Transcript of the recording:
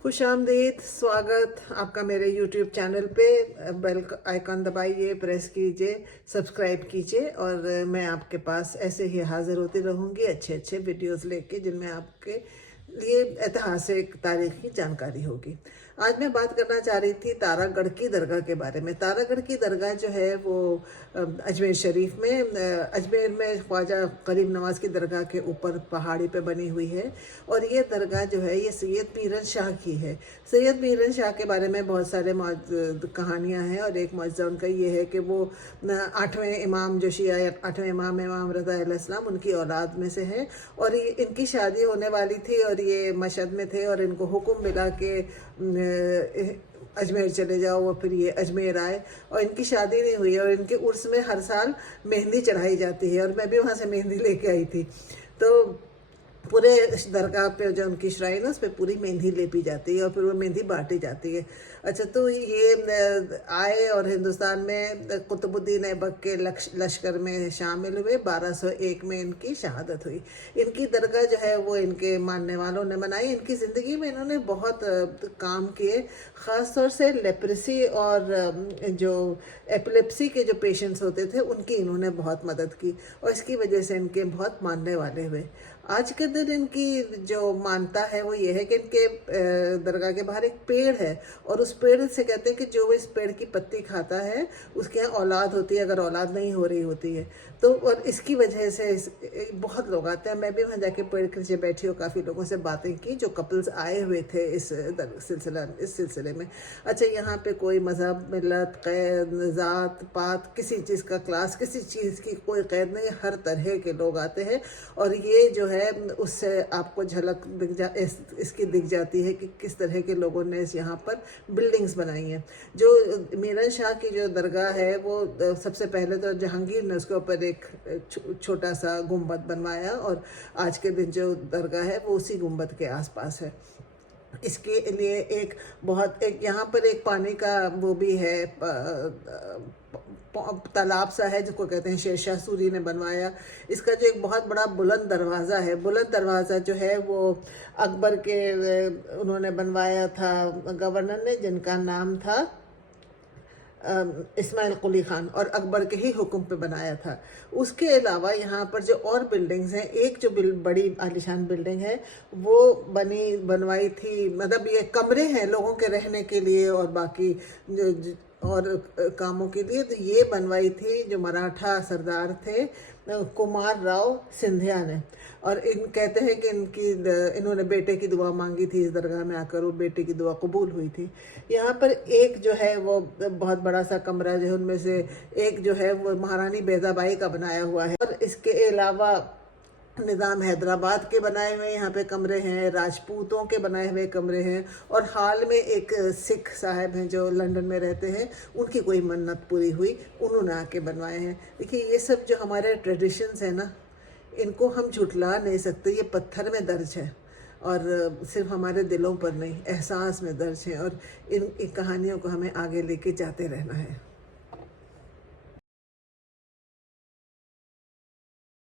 खुशामदीद, स्वागत आपका मेरे YouTube चैनल पे। बेल आइकन दबाइए, प्रेस कीजिए, सब्सक्राइब कीजिए और मैं आपके पास ऐसे ही हाजिर होती रहूँगी अच्छे अच्छे वीडियोस लेके जिनमें आपके लिए ऐतिहासिक तारीख की जानकारी होगी। आज मैं बात करना चाह रही थी तारागढ़ की दरगाह के बारे में। तारागढ़ की दरगाह जो है वो अजमेर शरीफ में, अजमेर में ख्वाजा करीम नवाज की दरगाह के ऊपर पहाड़ी पे बनी हुई है। और ये दरगाह जो है ये सैयद मीरन शाह की है। सैयद मीरन शाह के बारे में बहुत सारे कहानियाँ हैं और एक मौजज़ा उनका ये है कि वो 8वें इमाम जो शिया 8वें इमाम रज़ा अलैहिस्सलाम उनकी औलाद में से है। और इनकी शादी होने वाली थी और ये मशहद में थे और इनको हुक्म मिला कि अजमेर चले जाओ। और फिर ये अजमेर आए और इनकी शादी नहीं हुई और इनके उर्स में हर साल मेहंदी चढ़ाई जाती है और मैं भी वहाँ से मेहंदी लेके आई थी। तो पूरे दरगाह पे जो उनकी श्राइन है उस पर पूरी मेहंदी लेपी जाती है और फिर वो मेहंदी बांटी जाती है। अच्छा, तो ये आए और हिंदुस्तान में कुतुबुद्दीन ऐबक के लश्कर में शामिल हुए। 1201 में इनकी शहादत हुई। इनकी दरगाह जो है वो इनके मानने वालों ने बनाई। इनकी ज़िंदगी में इन्होंने बहुत काम किए, ख़ास तौर से लेप्रेसी और जो एपिलेप्सी के जो पेशेंट्स होते थे उनकी इन्होंने बहुत मदद की और इसकी वजह से इनके बहुत मानने वाले हुए। आज के दिन इनकी जो मानता है वो ये है कि इनके दरगाह के बाहर एक पेड़ है और उस पेड़ से कहते हैं कि जो इस पेड़ की पत्ती खाता है उसके यहाँ औलाद होती है, अगर औलाद नहीं हो रही होती है तो। और इसकी वजह से बहुत लोग आते हैं। मैं भी वहाँ जाके पेड़ के नीचे बैठी और काफ़ी लोगों से बातें की जो कपल्स आए हुए थे इस सिलसिले में। अच्छा, यहाँ पे कोई मज़हब, मिलत, कैद, ज़ात पात, किसी चीज़ का क्लास, किसी चीज़ की कोई कैद नहीं, हर तरह के लोग आते हैं। और ये जो है उससे आपको झलक इसकी दिख जाती है कि किस तरह के लोगों ने यहाँ पर बिल्डिंग्स बनाई हैं। जो मीरन शाह की जो दरगाह है वो सबसे पहले तो जहांगीर ने उसके ऊपर एक छोटा सा गुंबद बनवाया और आज के दिन जो दरगाह है वो उसी गुंबद के आसपास है। इसके लिए एक यहाँ पर एक पानी का वो भी है, तालाब सा है जिसको कहते हैं शेरशाह सूरी ने बनवाया। इसका जो एक बहुत बड़ा बुलंद दरवाज़ा है, बुलंद दरवाज़ा जो है वो अकबर के उन्होंने बनवाया था, गवर्नर ने, जिनका नाम था इस्माइल कुली खान, और अकबर के ही हुक्म पे बनाया था। उसके अलावा यहाँ पर जो और बिल्डिंग्स हैं, एक जो बड़ी आलीशान बिल्डिंग है वो बनवाई थी, मतलब ये कमरे हैं लोगों के रहने के लिए और बाकी और कामों के लिए, तो ये बनवाई थी जो मराठा सरदार थे कुमार राव सिंधिया ने। और कहते हैं कि इन्होंने बेटे की दुआ मांगी थी इस दरगाह में आकर, वो बेटे की दुआ कबूल हुई थी। यहाँ पर एक जो है वो बहुत बड़ा सा कमरा जो है उनमें से एक जो है वो महारानी बेज़ाबाई का बनाया हुआ है। और इसके अलावा निज़ाम हैदराबाद के बनाए हुए यहाँ पे कमरे हैं, राजपूतों के बनाए हुए कमरे हैं और हाल में एक सिख साहब हैं जो लंदन में रहते हैं, उनकी कोई मन्नत पूरी हुई, उन्होंने आके बनवाए हैं। देखिए, ये सब जो हमारे ट्रेडिशंस हैं ना, इनको हम झुठला नहीं सकते। ये पत्थर में दर्ज है और सिर्फ हमारे दिलों पर नहीं, एहसास में दर्ज है और इन कहानियों को हमें आगे लेके जाते रहना है।